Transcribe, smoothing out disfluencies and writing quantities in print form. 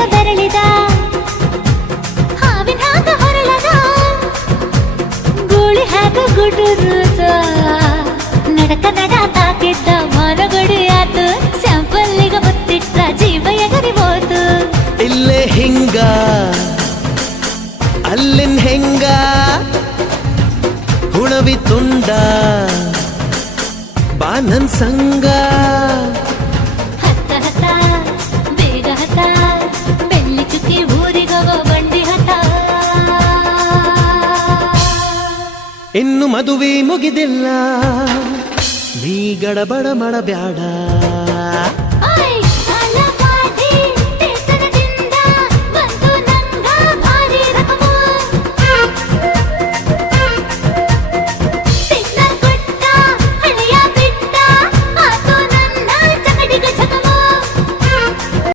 ಬೇಗ ಬೆರಳಿದ ಹಾವಿನ ಹಾಗ ಹೊರಳದ ಗೂಳಿ ಹಾಗ ಗುಡುರುದ ನಡಕ ನಡ ತಾಕಿದ್ದ ಮನಗಡಿ ಆತು ಸ್ಯಾಂಪಲ್ಲಿಗ ಮುತ್ತಿಟ್ಟ ಜೀವ ಎಗರಿ ಹೋತು ಇಲ್ಲೇ ಹಿಂಗ ಅಲ್ಲಿನ್ ಹೆಂಗ ಹುಣವಿ ತುಂಡ ಬಾ ನನ್ ಸಂಗ ಹತ್ತ ಹತ್ತ ಬೇಗ ಹತ್ತ ಬೆಳ್ಳಿ ಚುಕ್ಕಿ ಊರಿಗವ ಬಂಡಿ ಹತ್ತ ಇನ್ನು ಮದುವೆ ಮುಗಿದಿಲ್ಲ ನೀ ಗಡಬಡ ಮಾಡಬ್ಯಾಡ